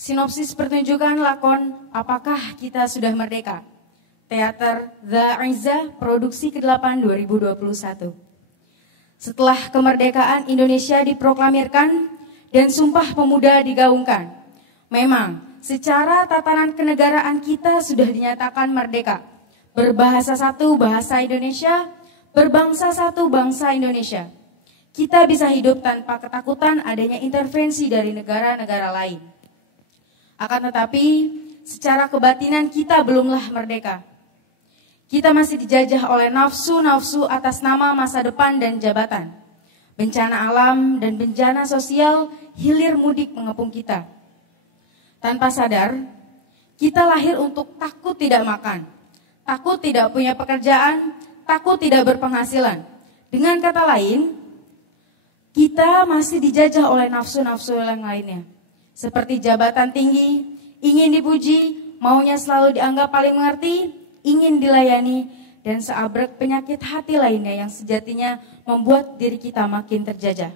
Sinopsis pertunjukan lakon Apakah Kita Sudah Merdeka? Teater The Izzah, produksi ke-8 2021. Setelah kemerdekaan Indonesia diproklamirkan dan Sumpah Pemuda digaungkan, memang secara tatanan kenegaraan kita sudah dinyatakan merdeka. Berbahasa satu bahasa Indonesia, berbangsa satu bangsa Indonesia. Kita bisa hidup tanpa ketakutan adanya intervensi dari negara-negara lain. Akan tetapi, secara kebatinan kita belumlah merdeka. Kita masih dijajah oleh nafsu-nafsu atas nama masa depan dan jabatan. Bencana alam dan bencana sosial hilir mudik mengepung kita. Tanpa sadar, kita lahir untuk takut tidak makan, takut tidak punya pekerjaan, takut tidak berpenghasilan. Dengan kata lain, kita masih dijajah oleh nafsu-nafsu yang lainnya. Seperti jabatan tinggi, ingin dipuji, maunya selalu dianggap paling mengerti, ingin dilayani, dan seabrek penyakit hati lainnya yang sejatinya membuat diri kita makin terjajah.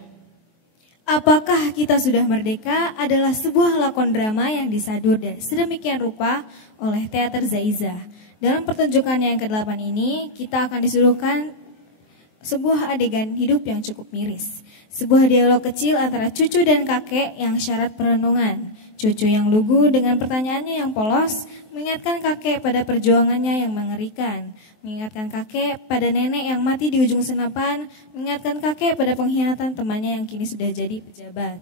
Apakah Kita Sudah Merdeka adalah sebuah lakon drama yang disadur sedemikian rupa oleh Teater The Izzah. Dalam pertunjukan yang ke-8 ini, kita akan disuguhkan sebuah adegan hidup yang cukup miris. Sebuah dialog kecil antara cucu dan kakek yang syarat perenungan. Cucu yang lugu dengan pertanyaannya yang polos, mengingatkan kakek pada perjuangannya yang mengerikan. Mengingatkan kakek pada nenek yang mati di ujung senapan. Mengingatkan kakek pada pengkhianatan temannya yang kini sudah jadi pejabat.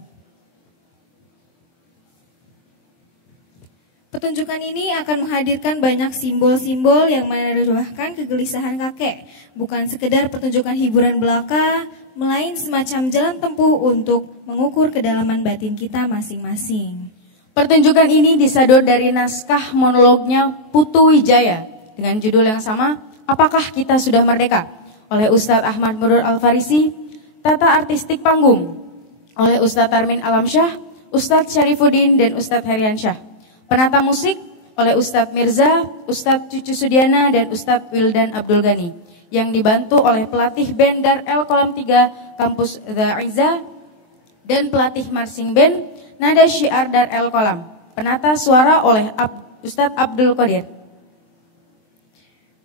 Pertunjukan ini akan menghadirkan banyak simbol-simbol yang menerjemahkan kegelisahan kakek. Bukan sekedar pertunjukan hiburan belaka, melainkan semacam jalan tempuh untuk mengukur kedalaman batin kita masing-masing. Pertunjukan ini disadur dari naskah monolognya Putu Wijaya dengan judul yang sama, Apakah Kita Sudah Merdeka? Oleh Ustadz Ahmad Murur Al-Farisi, tata artistik panggung oleh Ustadz Tarmin Alamsyah, Ustadz Syarifuddin, dan Ustadz Heriansyah. Penata musik oleh Ustadz Mirza, Ustadz Cucu Sudiana, dan Ustadz Wildan Abdul Ghani, yang dibantu oleh pelatih band Dar El Kolam 3 Kampus The Izzah dan pelatih marching band Nada Syiar Dar El Kolam. Penata suara oleh Ustadz Abdul Qadir.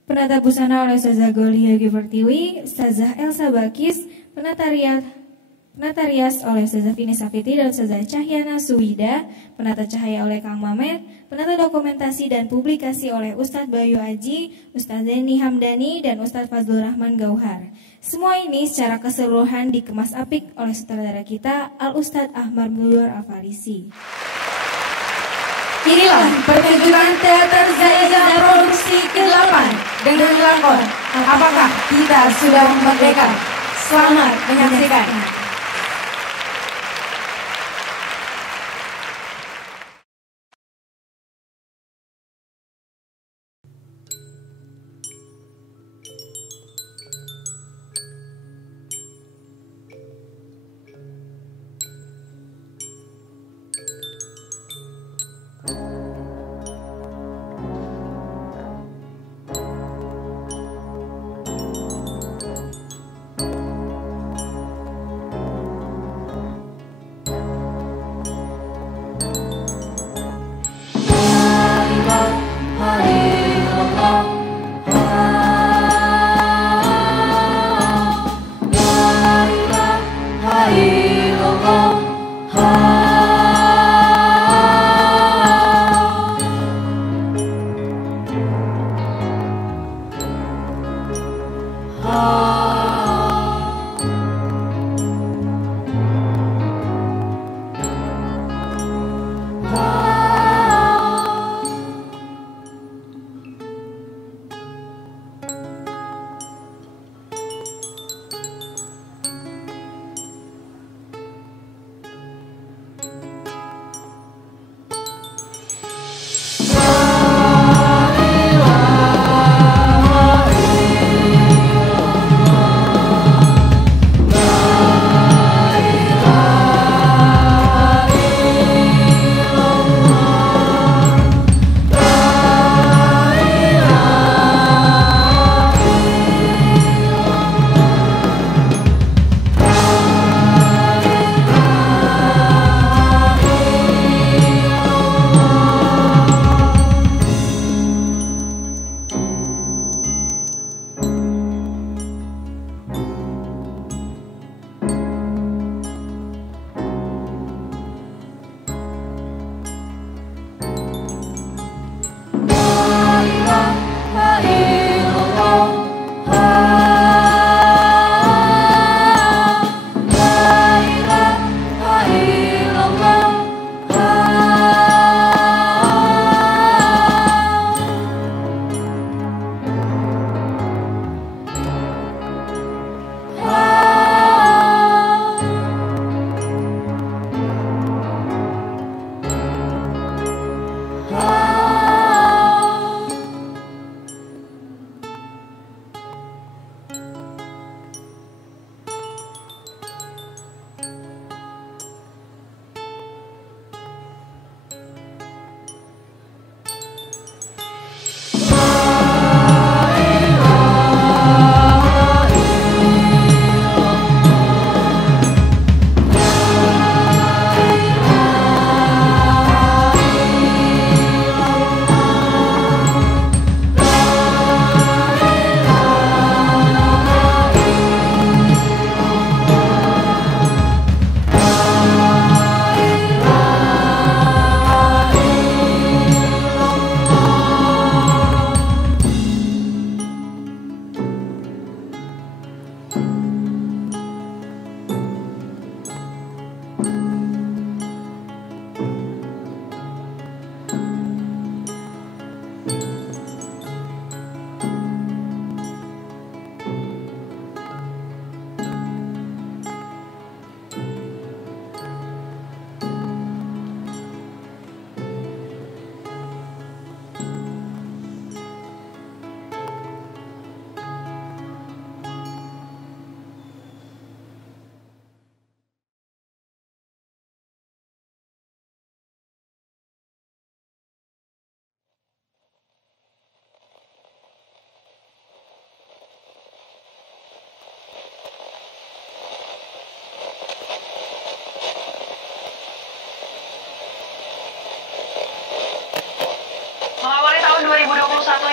Penata busana oleh Ustazah Golia Givertiwi, Ustazah Elsa Bakis, penata rias oleh Ustazah Fini Safiti dan Ustazah Cahyana Suwida, penata cahaya oleh Kang Mamet, penata dokumentasi dan publikasi oleh Ustadz Bayu Aji, Ustadz Deni Hamdani, dan Ustadz Fazlur Rahman Gauhar. Semua ini secara keseluruhan dikemas apik oleh sutradara kita, Al-Ustadz Ahmad Murur Al-Farisi. Inilah pertunjukan Teater The Izzah produksi ke-8 dengan lakon Apakah Kita Sudah Merdeka? Selamat menyaksikan.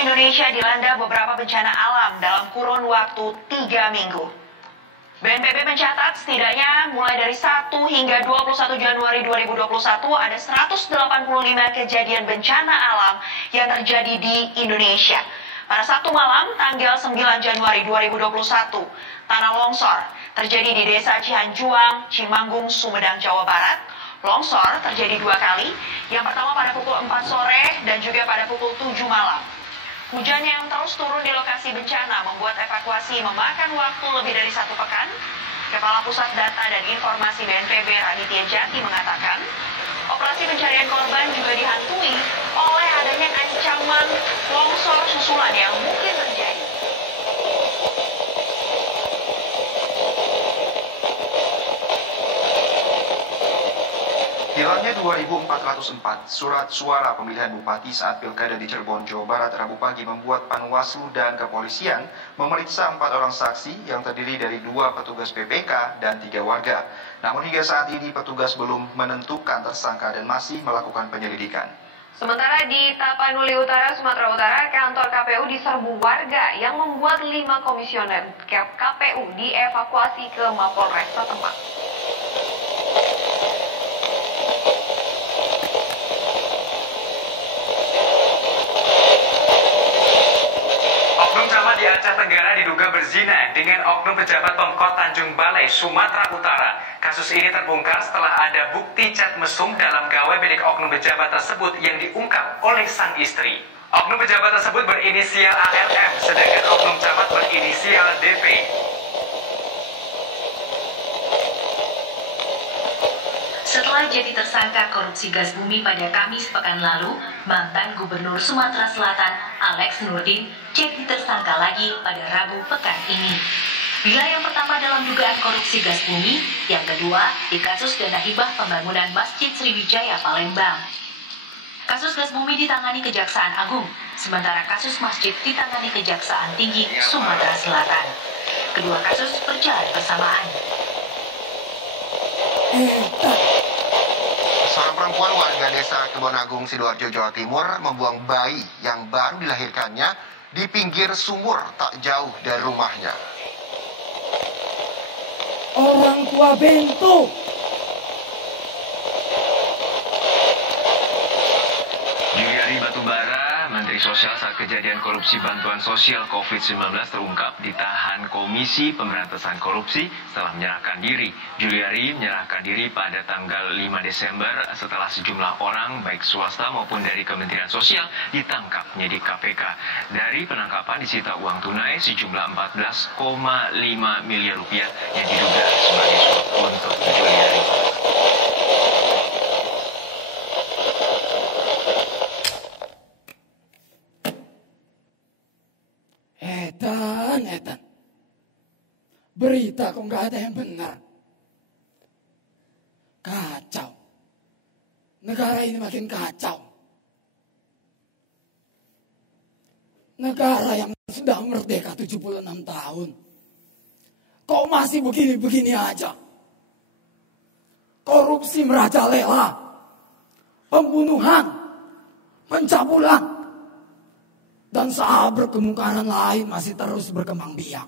Indonesia dilanda beberapa bencana alam dalam kurun waktu 3 minggu. BNPB mencatat setidaknya mulai dari 1 hingga 21 Januari 2021 ada 185 kejadian bencana alam yang terjadi di Indonesia. Pada Sabtu malam tanggal 9 Januari 2021, tanah longsor terjadi di Desa Cihanjuang, Cimanggung, Sumedang, Jawa Barat. Longsor terjadi 2 kali, yang pertama pada pukul 4 sore dan juga pada pukul 7 malam. Hujan yang terus turun di lokasi bencana membuat evakuasi memakan waktu lebih dari 1 pekan. Kepala Pusat Data dan Informasi BNPB Raditya Jati mengatakan, operasi pencarian korban juga dihantui oleh adanya ancaman longsor susulan yang mungkin terjadi. Hilangnya 2.404 surat suara pemilihan bupati saat pilkada di Cirebon, Jawa Barat Rabu pagi membuat Panwaslu dan kepolisian memeriksa 4 orang saksi yang terdiri dari 2 petugas PPK dan 3 warga. Namun hingga saat ini petugas belum menentukan tersangka dan masih melakukan penyelidikan. Sementara di Tapanuli Utara, Sumatera Utara, kantor KPU diserbu warga yang membuat 5 komisioner KPU dievakuasi ke Mapolres setempat. Oknum camat di Aceh Tenggara diduga berzina dengan oknum pejabat Pemkot Tanjung Balai, Sumatera Utara. Kasus ini terbongkar setelah ada bukti cat mesum dalam gawai milik oknum pejabat tersebut yang diungkap oleh sang istri. Oknum pejabat tersebut berinisial ALM, sedangkan oknum camat berinisial DP. Setelah jadi tersangka korupsi gas bumi pada Kamis pekan lalu, mantan Gubernur Sumatera Selatan Alex Nurdin jadi tersangka lagi pada Rabu pekan ini. Bila yang pertama dalam dugaan korupsi gas bumi, yang kedua di kasus dana hibah pembangunan Masjid Sriwijaya Palembang. Kasus gas bumi ditangani Kejaksaan Agung, sementara kasus masjid ditangani Kejaksaan Tinggi Sumatera Selatan. Kedua kasus berjalan bersamaan. Seorang perempuan warga desa Kebonagung, Sidoarjo, Jawa Timur membuang bayi yang baru dilahirkannya di pinggir sumur tak jauh dari rumahnya. Orang tua bento. Juliari Batubara, Menteri Sosial saat kejadian korupsi bantuan sosial COVID-19 terungkap ditahan Komisi Pemberantasan Korupsi setelah menyerahkan diri. Juliari menyerahkan diri pada tanggal 5 Desember setelah sejumlah orang baik swasta maupun dari Kementerian Sosial ditangkap penyidik KPK. Dari penangkapan disita uang tunai sejumlah 14,5 miliar rupiah yang diduga sebagai suap untuk Juliari. Edan. Berita kok nggak ada yang benar. Kacau. Negara ini makin kacau. Negara yang sudah merdeka 76 tahun. Kok masih begini-begini aja? Korupsi merajalela. Pembunuhan. Pencabulan. Dan sahabat kemungkaran lain masih terus berkembang biak.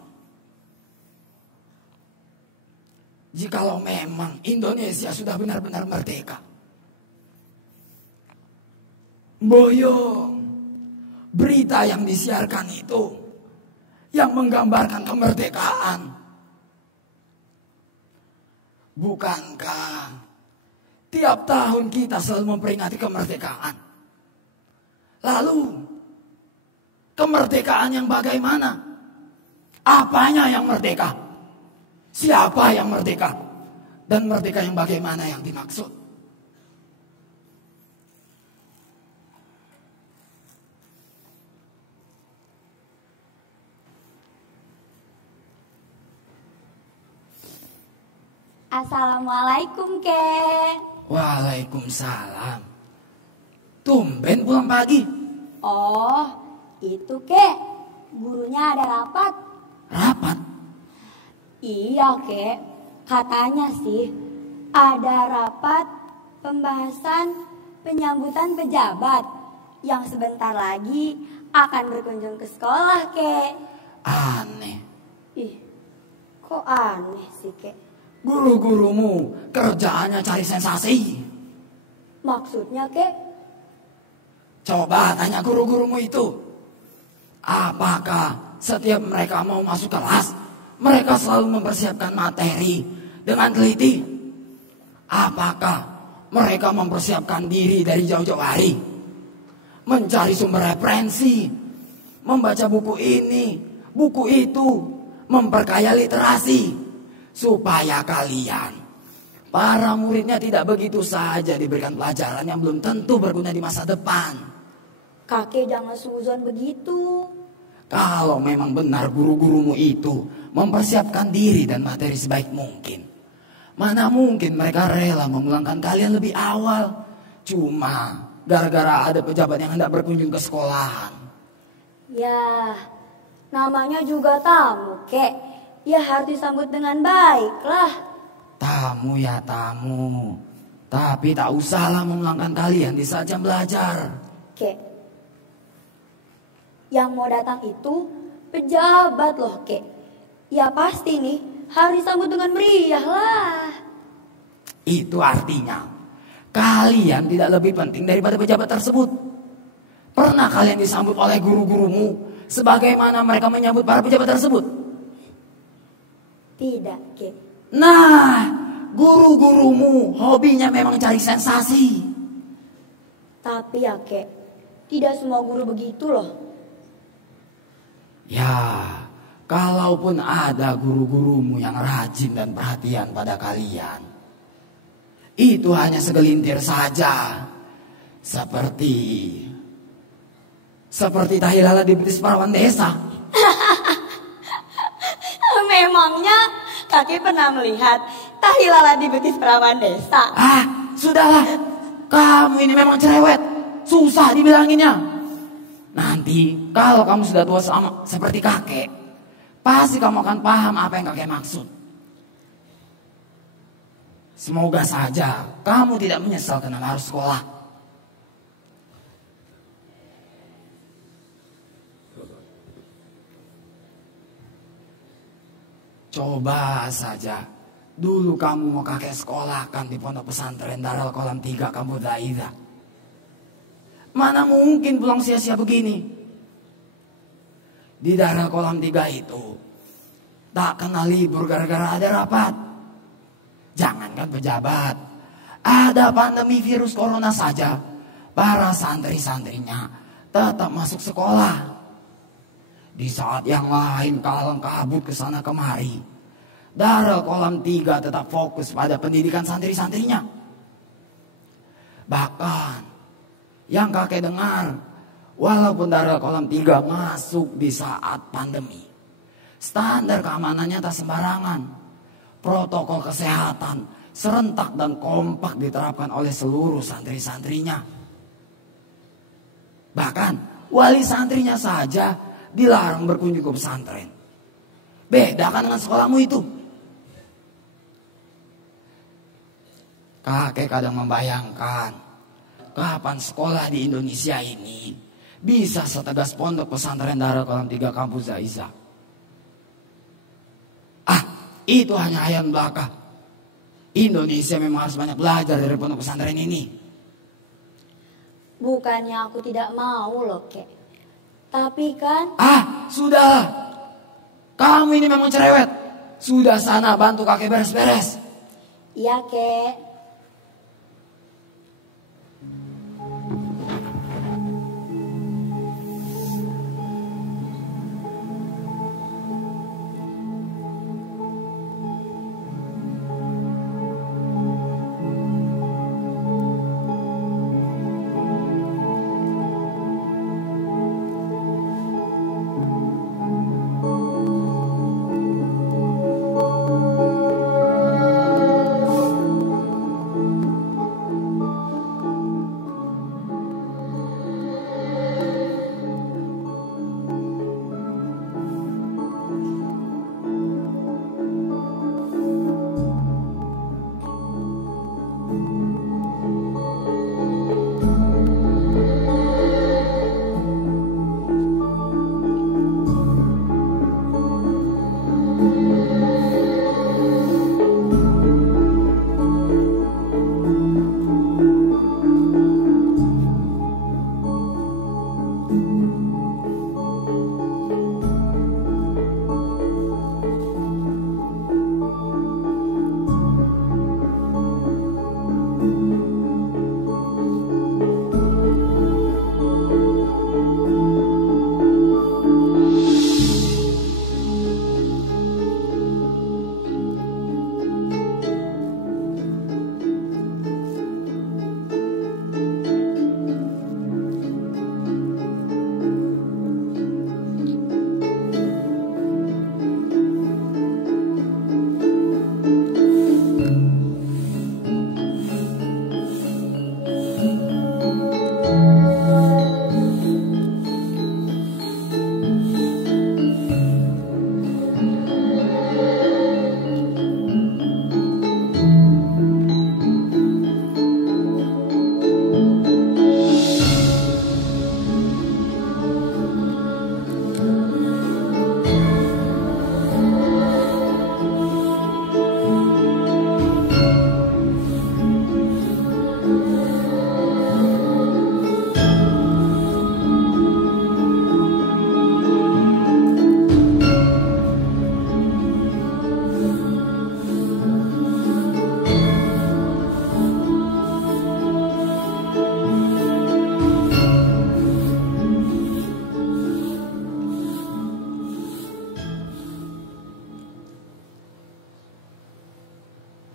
Jikalau memang Indonesia sudah benar-benar merdeka, boyo, berita yang disiarkan itu yang menggambarkan kemerdekaan. Bukankah tiap tahun kita selalu memperingati kemerdekaan? Lalu kemerdekaan yang bagaimana? Apanya yang merdeka? Siapa yang merdeka? Dan merdeka yang bagaimana yang dimaksud? Assalamualaikum, Kek. Waalaikumsalam. Tumben pulang pagi. Oh, itu, Kek. Gurunya ada rapat. Rapat? Iya, Kek. Katanya sih ada rapat pembahasan penyambutan pejabat yang sebentar lagi akan berkunjung ke sekolah, Kek. Aneh. Ih, kok aneh sih, Kek? Guru-gurumu kerjaannya cari sensasi. Maksudnya, Kek? Coba tanya guru-gurumu itu. Apakah setiap mereka mau masuk kelas, mereka selalu mempersiapkan materi dengan teliti? Apakah mereka mempersiapkan diri dari jauh-jauh hari? Mencari sumber referensi, membaca buku ini, buku itu, memperkaya literasi, supaya kalian, para muridnya tidak begitu saja diberikan pelajaran yang belum tentu berguna di masa depan. Kakek jangan suzon begitu. Kalau memang benar guru-gurumu itu mempersiapkan diri dan materi sebaik mungkin, mana mungkin mereka rela memulangkan kalian lebih awal cuma gara-gara ada pejabat yang hendak berkunjung ke sekolahan. Ya, namanya juga tamu, Kek. Ya harus disambut dengan baik lah. Tamu ya tamu, tapi tak usahlah memulangkan kalian di saat jam belajar. Kek, yang mau datang itu pejabat loh, Kek. Ya pasti nih harus disambut dengan meriah lah. Itu artinya kalian tidak lebih penting daripada pejabat tersebut. Pernah kalian disambut oleh guru-gurumu sebagaimana mereka menyambut para pejabat tersebut? Tidak, Kek. Nah, guru-gurumu hobinya memang cari sensasi. Tapi ya, Kek, tidak semua guru begitu loh. Ya, kalaupun ada guru-gurumu yang rajin dan perhatian pada kalian, itu hanya segelintir saja. Seperti Tahilala di betis perawan desa. Memangnya kakek pernah melihat Tahilala di betis perawan desa? Ah, sudahlah. Kamu ini memang cerewet. Susah dibilanginnya. Nanti kalau kamu sudah tua sama seperti kakek, pasti kamu akan paham apa yang kakek maksud. Semoga saja kamu tidak menyesal karena harus sekolah. Coba saja dulu kamu mau kakek sekolahkan di pondok pesantren Darul Kolam 3 Kampung Daida. Mana mungkin pulang sia-sia begini. Di Darul Kolam 3 itu tak kena libur gara-gara ada rapat. Jangankan pejabat, ada pandemi virus corona saja, para santri-santrinya tetap masuk sekolah. Di saat yang lain kalang kabut ke sana kemari, Darul Kolam 3 tetap fokus pada pendidikan santri-santrinya. Bahkan yang kakek dengar, walaupun Darul Kolam 3 masuk di saat pandemi, standar keamanannya tak sembarangan. Protokol kesehatan serentak dan kompak diterapkan oleh seluruh santri-santrinya. Bahkan wali santrinya saja dilarang berkunjung ke pesantren. Beda kan dengan sekolahmu itu? Kakek kadang membayangkan kapan sekolah di Indonesia ini bisa setegas pondok pesantren Darul Kolam 3 Kampus Zaiza. Itu hanya hayal belaka. Indonesia memang harus banyak belajar dari pondok pesantren ini. Bukannya aku tidak mau loh, Kek. Tapi kan... Sudahlah. Kamu ini memang cerewet. Sudah sana bantu kakek beres-beres. Iya, Kek.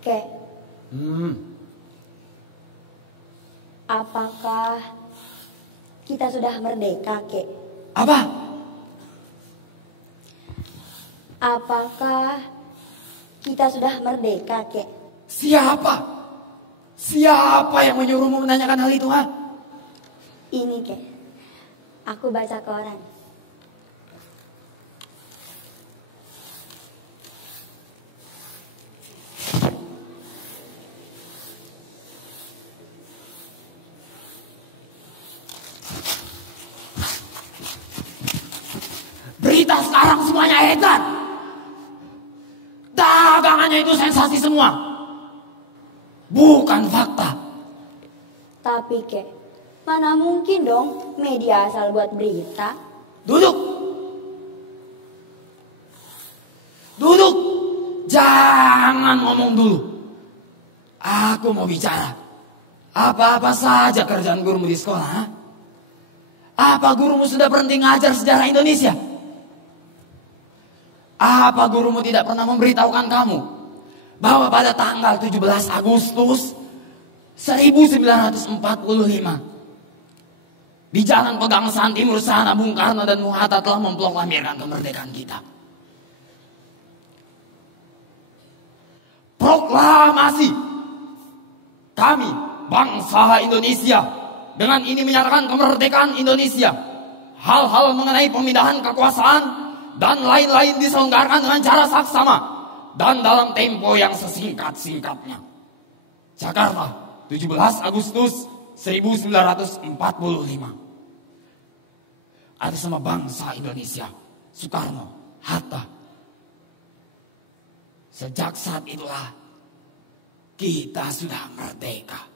Kek, apakah kita sudah merdeka, Kek? Apa? Apakah kita sudah merdeka, Kek? Siapa? Siapa yang menyuruhmu menanyakan hal itu, ha? Ini, Kek. Aku baca koran. Berita sekarang semuanya edan. Dagangannya itu sensasi semua. Bukan fakta. Tapi, Kek, mana mungkin dong media asal buat berita? Duduk. Duduk. Jangan ngomong dulu. Aku mau bicara. Apa-apa saja kerjaan gurumu di sekolah, ha? Apa gurumu sudah berhenti ngajar sejarah Indonesia? Apa gurumu tidak pernah memberitahukan kamu bahwa pada tanggal 17 Agustus 1945 di Jalan Pegangsaan Timur sana Bung Karno dan Bung Hatta telah memproklamirkan kemerdekaan kita. Proklamasi kami bangsa Indonesia dengan ini menyatakan kemerdekaan Indonesia. Hal-hal mengenai pemindahan kekuasaan dan lain-lain diselenggarakan dengan cara saksama dan dalam tempo yang sesingkat-singkatnya. Jakarta, 17 Agustus 1945. Atas nama bangsa Indonesia, Soekarno, Hatta. Sejak saat itulah kita sudah merdeka.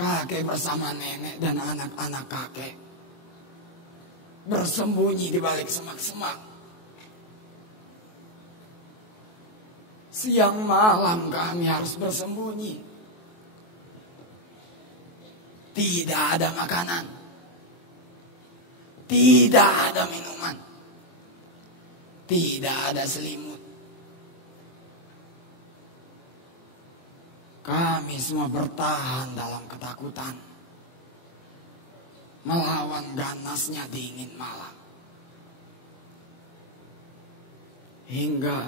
kakek bersama nenek dan anak-anak kakek bersembunyi di balik semak-semak. Siang malam kami harus bersembunyi. Tidak ada makanan, tidak ada minuman, tidak ada selimut. Kami semua bertahan dalam ketakutan, melawan ganasnya dingin malam. Hingga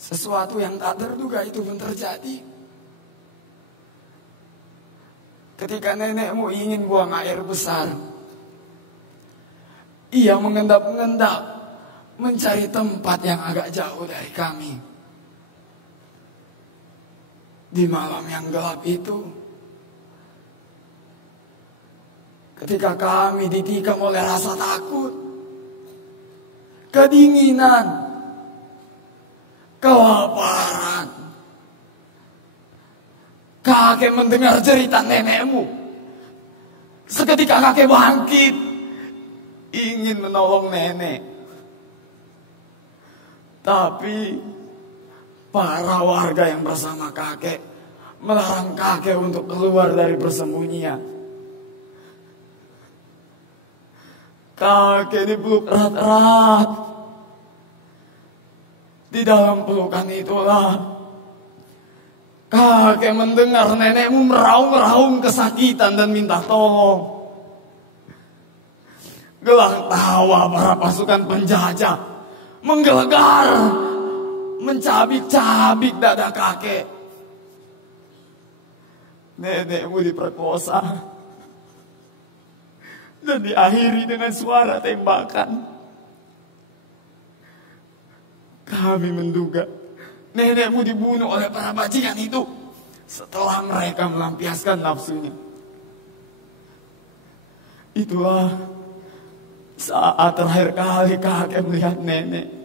sesuatu yang tak terduga itu pun terjadi. Ketika nenekmu ingin buang air besar, ia mengendap-endap mencari tempat yang agak jauh dari kami. Di malam yang gelap itu, ketika kami ditikam oleh rasa takut, kedinginan, kelaparan, kakek mendengar cerita nenekmu. Seketika kakek bangkit, ingin menolong nenek. Tapi para warga yang bersama kakek melarang kakek untuk keluar dari persembunyian. Kakek dipeluk erat-erat. Di dalam pelukan itulah kakek mendengar nenekmu meraung-raung kesakitan dan minta tolong. Gelang tawa para pasukan penjajah menggelegar, mencabik-cabik dada kakek. Nenekmu diperkosa dan diakhiri dengan suara tembakan. Kami menduga nenekmu dibunuh oleh para bajingan itu setelah mereka melampiaskan nafsunya. Itulah saat terakhir kali kakek melihat nenek.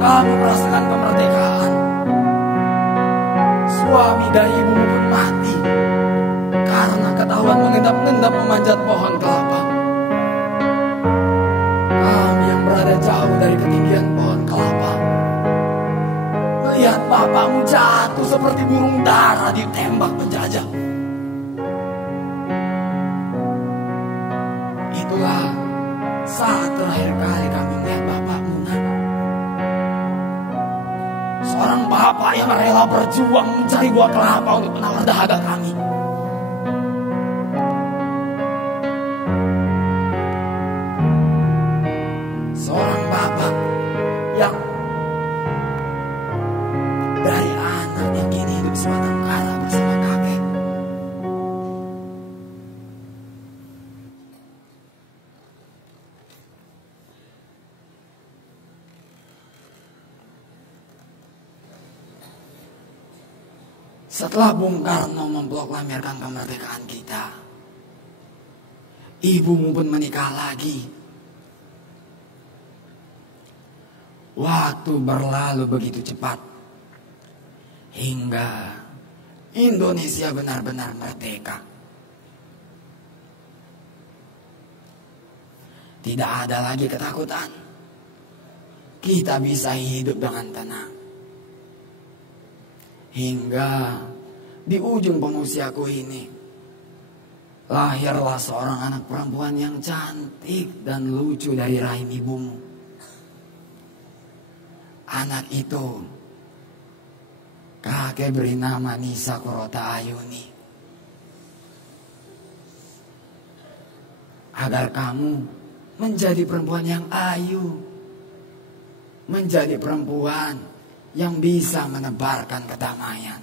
Kami merasakan kemerdekaan. Suami dan ibumu pun mati karena ketahuan mengendap-endap memanjat pohon kelapa. Kami yang berada jauh dari ketinggian pohon kelapa melihat bapakmu jatuh seperti burung dara ditembak penjajah. Itulah saat terakhir kali kami melihat bapakmu, Nak. Seorang bapak yang rela berjuang mencari buah kelapa untuk penawar dahaga kami. Seorang bapak yang dari anaknya kini hidup sebatang kara bersama kakek. Setelah Bung Karno memproklamirkan kemerdekaan kita, ibumu pun menikah lagi. Waktu berlalu begitu cepat. hingga Indonesia benar-benar merdeka. Tidak ada lagi ketakutan. Kita bisa hidup dengan tenang. Hingga di ujung pengungsiaku ini lahirlah seorang anak perempuan yang cantik dan lucu dari rahim ibumu. Anak itu kakek beri nama Nisa Kurota Ayuni. Agar kamu menjadi perempuan yang ayu, menjadi perempuan yang bisa menebarkan kedamaian.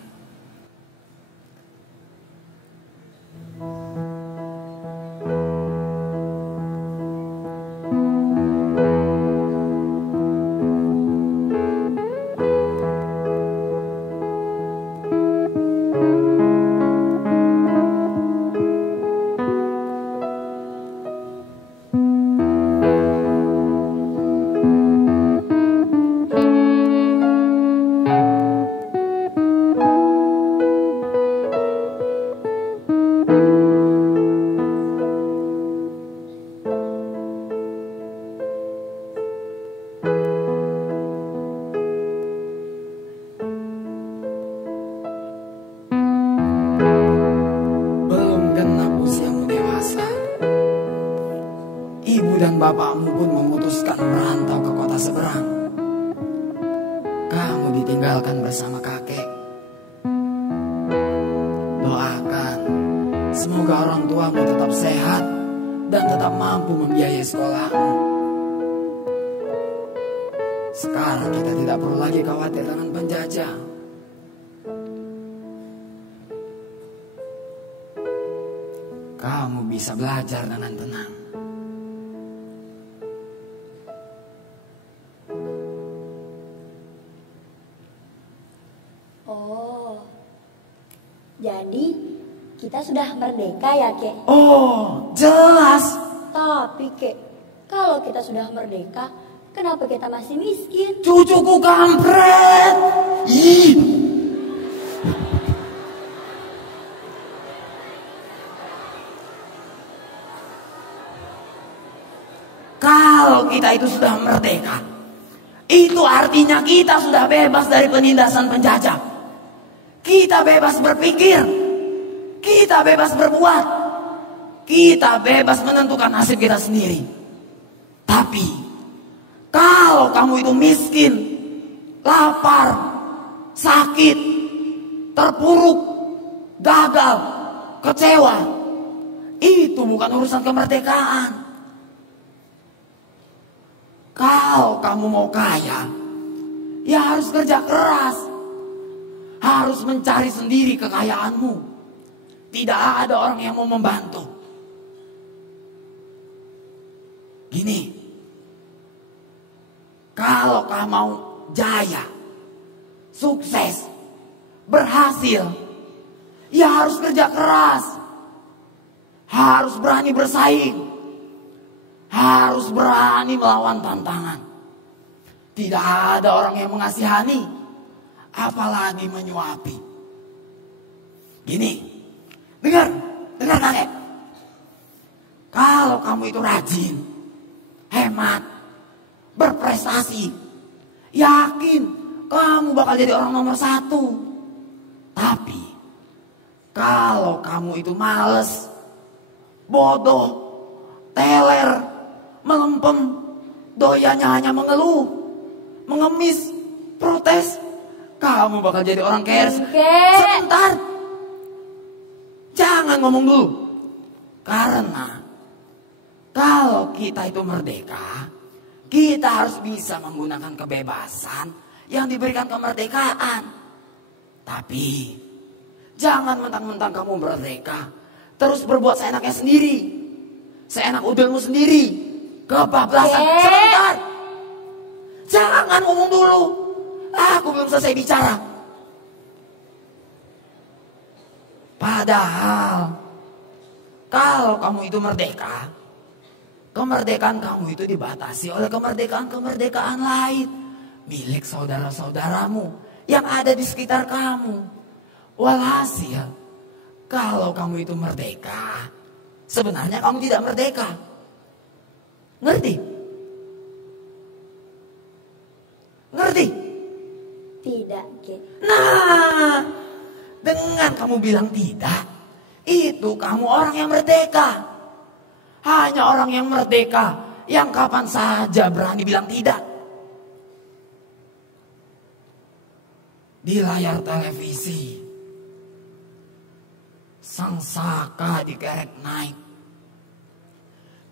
Bapakmu pun memutuskan merantau ke kota seberang. Kamu ditinggalkan bersama kakek. Doakan semoga orang tuamu tetap sehat dan tetap mampu membiayai sekolahmu. Sekarang kita tidak perlu lagi khawatir dengan penjajah. Kamu bisa belajar dengan tenang. Jadi kita sudah merdeka ya, Kek? Oh, jelas. Tapi, Kek, kalau kita sudah merdeka, kenapa kita masih miskin? Cucuku kampret. Ih. Kalau kita itu sudah merdeka, itu artinya kita sudah bebas dari penindasan penjajah. Kita bebas berpikir, kita bebas berbuat, kita bebas menentukan nasib kita sendiri. Tapi kalau kamu itu miskin, lapar, sakit, terpuruk, gagal, kecewa, itu bukan urusan kemerdekaan. Kalau kamu mau kaya, ya harus kerja keras. Harus mencari sendiri kekayaanmu. Tidak ada orang yang mau membantu. Gini, kalau kamu mau jaya, sukses, berhasil, ya harus kerja keras. Harus berani bersaing. Harus berani melawan tantangan. Tidak ada orang yang mengasihani, apalagi menyuapi. Gini, dengar kakek. Kalau kamu itu rajin, hemat, berprestasi, yakin kamu bakal jadi orang nomor 1. Tapi kalau kamu itu males, bodoh, teler, melempem, doyannya hanya mengeluh, mengemis, protes, kamu bakal jadi orang kers. Sebentar, jangan ngomong dulu. Karena kalau kita itu merdeka, kita harus bisa menggunakan kebebasan yang diberikan kemerdekaan. Tapi jangan mentang-mentang kamu merdeka terus berbuat seenaknya sendiri, seenak udelmu sendiri, kebablasan. Sebentar, jangan ngomong dulu. Aku belum selesai bicara. Padahal kalau kamu itu merdeka, kemerdekaan kamu itu dibatasi oleh kemerdekaan-kemerdekaan lain milik saudara-saudaramu yang ada di sekitar kamu. Walhasil, kalau kamu itu merdeka, sebenarnya kamu tidak merdeka. Ngerti? Ngerti? Tidak, Kek. Nah, dengan kamu bilang tidak, itu kamu orang yang merdeka. Hanya orang yang merdeka yang kapan saja berani bilang tidak. Di layar televisi, sang saka dikerek naik,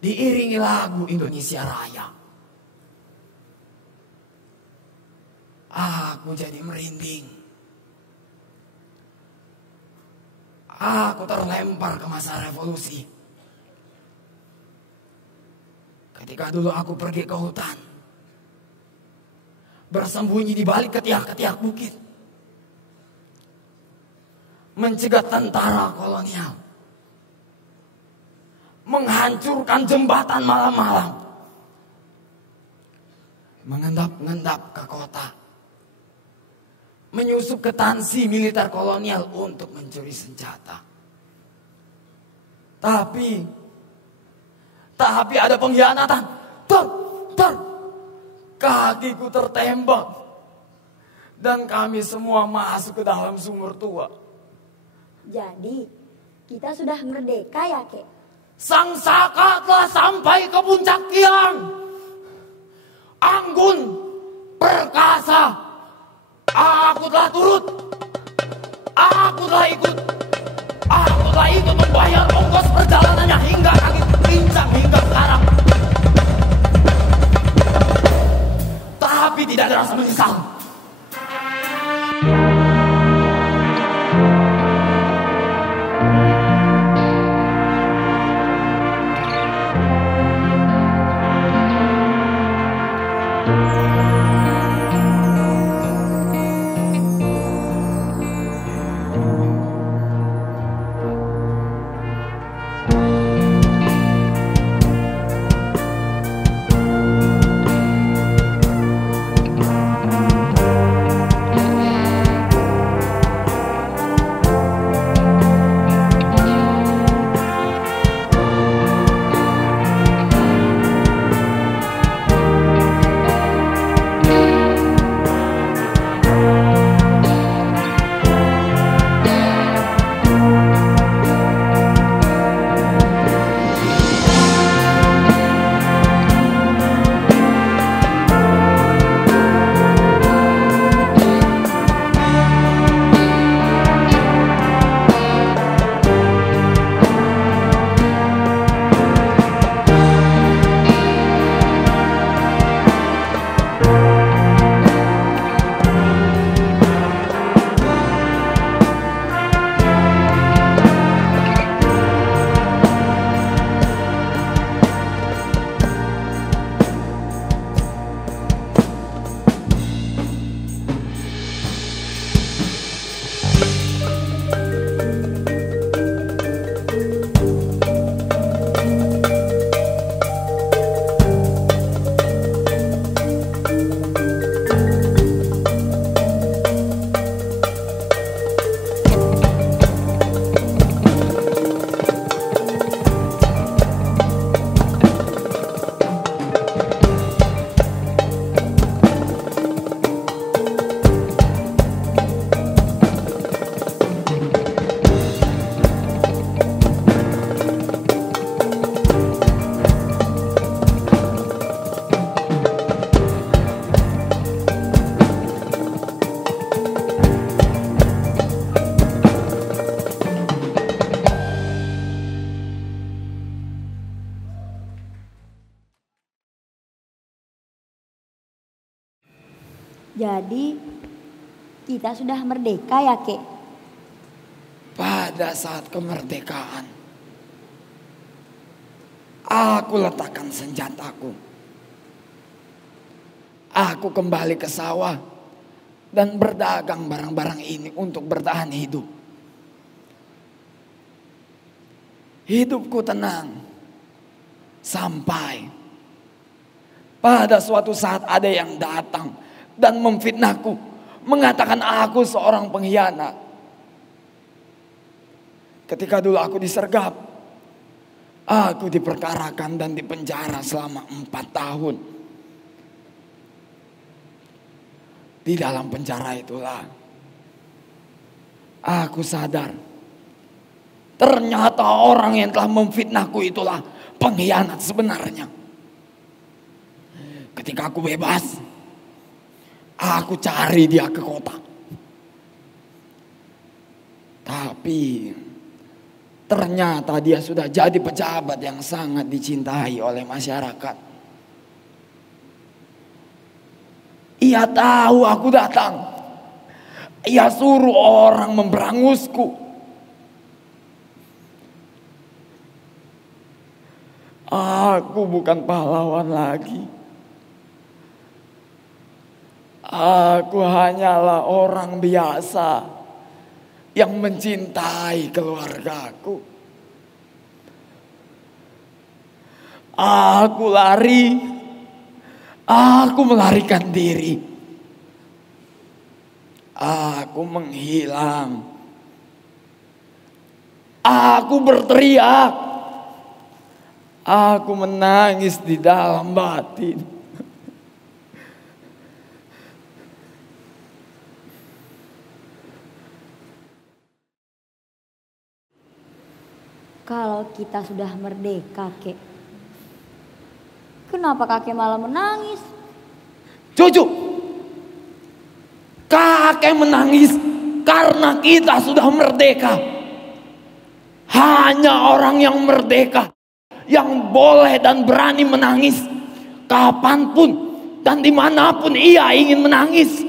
diiringi lagu Indonesia Raya. Aku jadi merinding. Aku terlempar ke masa revolusi. Ketika dulu aku pergi ke hutan, bersembunyi di balik ketiak-ketiak bukit, mencegah tentara kolonial menghancurkan jembatan malam-malam, mengendap-endap ke kota, menyusup ke tansi militer kolonial untuk mencuri senjata. Tapi ada pengkhianatan. Kakiku tertembak dan kami semua masuk ke dalam sumur tua. Jadi, kita sudah merdeka ya, Kek? Sang saka telah sampai ke puncak tiang. Anggun, perkasa. Aku telah turut. Aku telah ikut. Aku telah ikut membayar ongkos perjalanannya hingga kaki pincang hingga sekarang. Tapi tidak ada rasa menyesal. Jadi, kita sudah merdeka ya, Kek? Pada saat kemerdekaan, aku letakkan senjataku. Aku kembali ke sawah dan berdagang barang-barang ini untuk bertahan hidup. Hidupku tenang sampai pada suatu saat ada yang datang dan memfitnahku mengatakan aku seorang pengkhianat. Ketika dulu aku disergap, aku diperkarakan dan dipenjara selama 4 tahun. Di dalam penjara itulah aku sadar, ternyata orang yang telah memfitnahku itulah pengkhianat sebenarnya. Ketika aku bebas, aku cari dia ke kota. Tapi ternyata dia sudah jadi pejabat yang sangat dicintai oleh masyarakat. Ia tahu aku datang. Ia suruh orang memberangusku. Aku bukan pahlawan lagi. Aku hanyalah orang biasa yang mencintai keluargaku. Aku lari. Aku melarikan diri. Aku menghilang. Aku berteriak. Aku menangis di dalam batin. Kalau kita sudah merdeka, Kek, kenapa kakek malah menangis? Cucu, kakek menangis karena kita sudah merdeka. Hanya orang yang merdeka yang boleh dan berani menangis kapanpun dan dimanapun ia ingin menangis.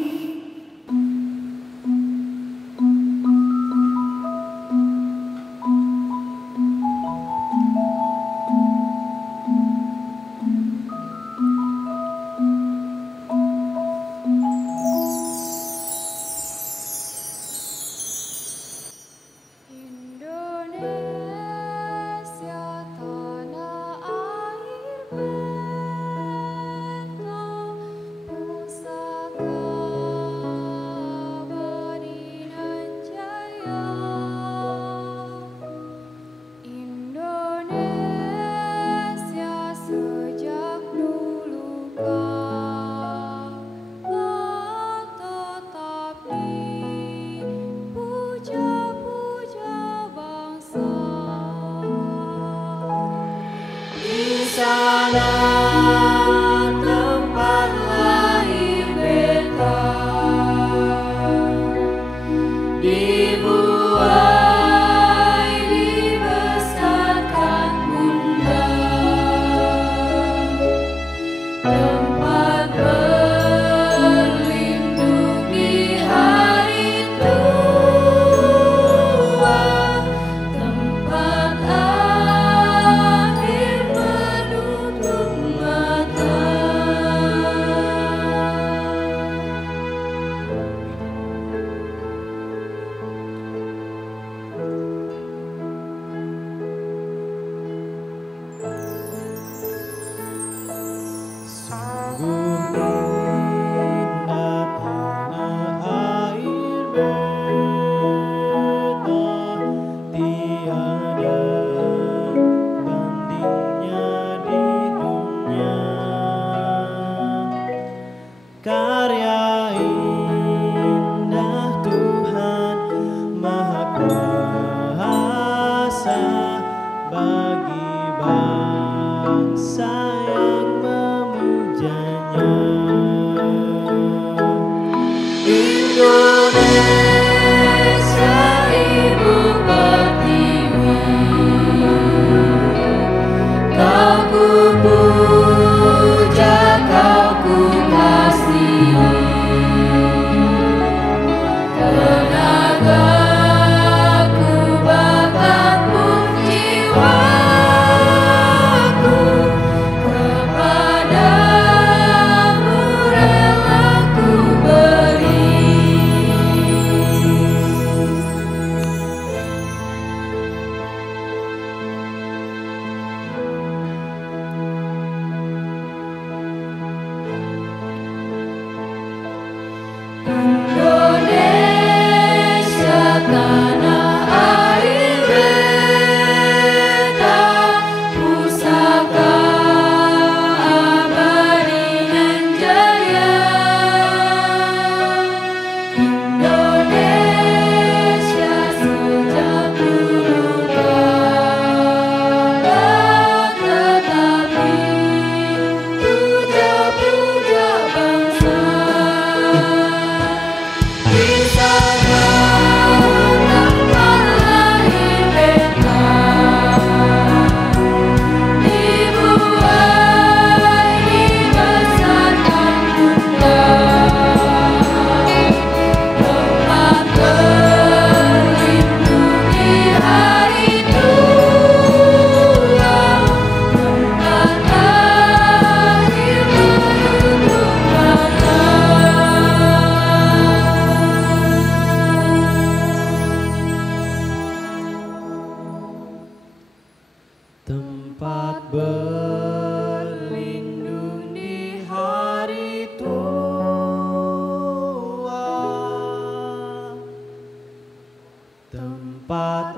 4